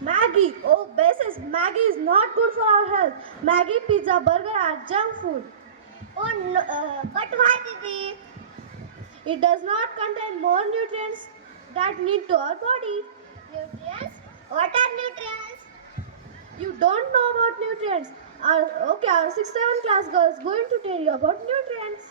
Maggie. Oh, basis. Maggie is not good for our health. Maggie, pizza, burger are junk food. Oh no, but why Didi? It does not contain more nutrients that need to our body. Nutrients? What are nutrients? You don't know about nutrients. Our 6th 7th class girl is going to tell you about nutrients.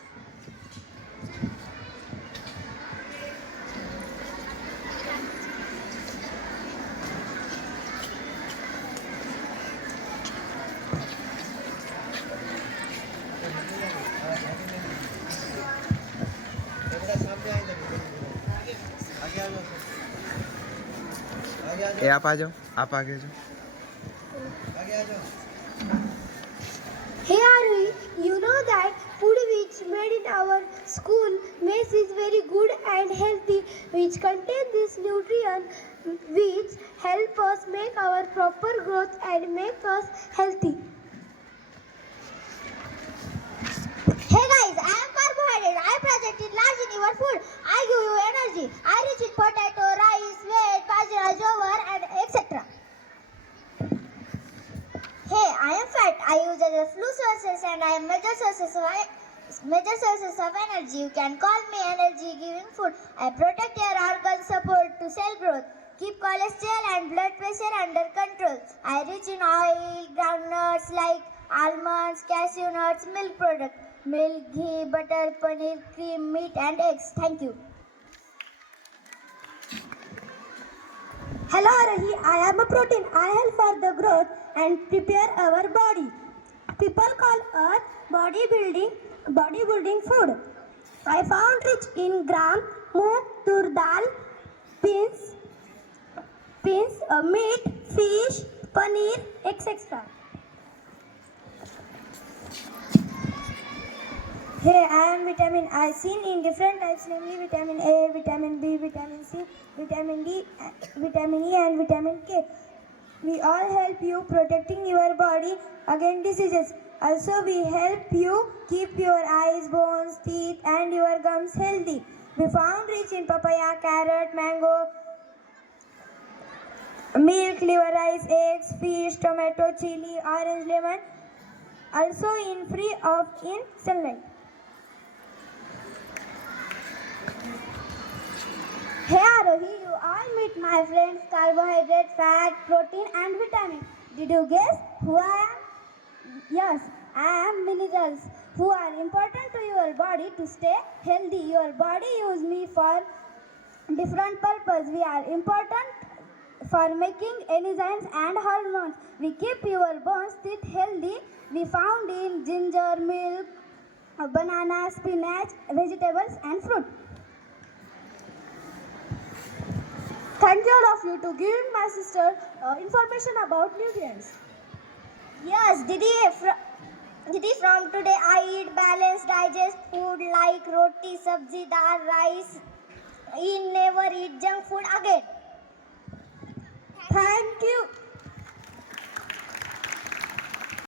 ये आप आ जाओ, आप आगे जाओ। Hey Arvi, you know that food which made in our school mess is very good and healthy, which contain these nutrients which help us make our proper growth and make us healthy. Hey guys, I am carbohydrate. I present in large in your food. I give you energy. I rich in potato, rice, wheat, bajra, jowar and etc. Hey, I am fat. I use as a fuel sources and I am major sources of energy. You can call me energy giving food. I protect your organs, support to cell growth, keep cholesterol and blood pressure under control. I rich in oil, groundnuts like almonds, cashew nuts, milk product, milk, ghee, butter, paneer, cream, meat and eggs. Thank you. Hello Rahi, I am a protein. I help for the growth and prepare our body. People call us bodybuilding food. I found rich in gram, moong, tur dal, beans, meat, fish, paneer, etc. Hey, I am vitamin I seen in different types, namely vitamin A, vitamin B, vitamin C, vitamin D, vitamin E and vitamin K. We all help you protecting your body against diseases. Also, we help you keep your eyes, bones, teeth and your gums healthy. We found rich in papaya, carrot, mango, milk, liver rice, eggs, fish, tomato, chili, orange, lemon. Also in free of in sunlight. Hey Arohi, you all meet my friends carbohydrate, fat, protein and vitamin. Did you guess who I am? Yes, I am minerals who are important to your body to stay healthy. Your body use me for different purpose. We are important for making enzymes and hormones. We keep your bones, teeth healthy. We found in ginger, milk, banana, spinach, vegetables and fruit. Thank you all of you to give my sister information about nutrients. Yes, Didi, from today I eat balanced digest food like roti, sabzi, dal, rice. I never eat junk food again. Thank you.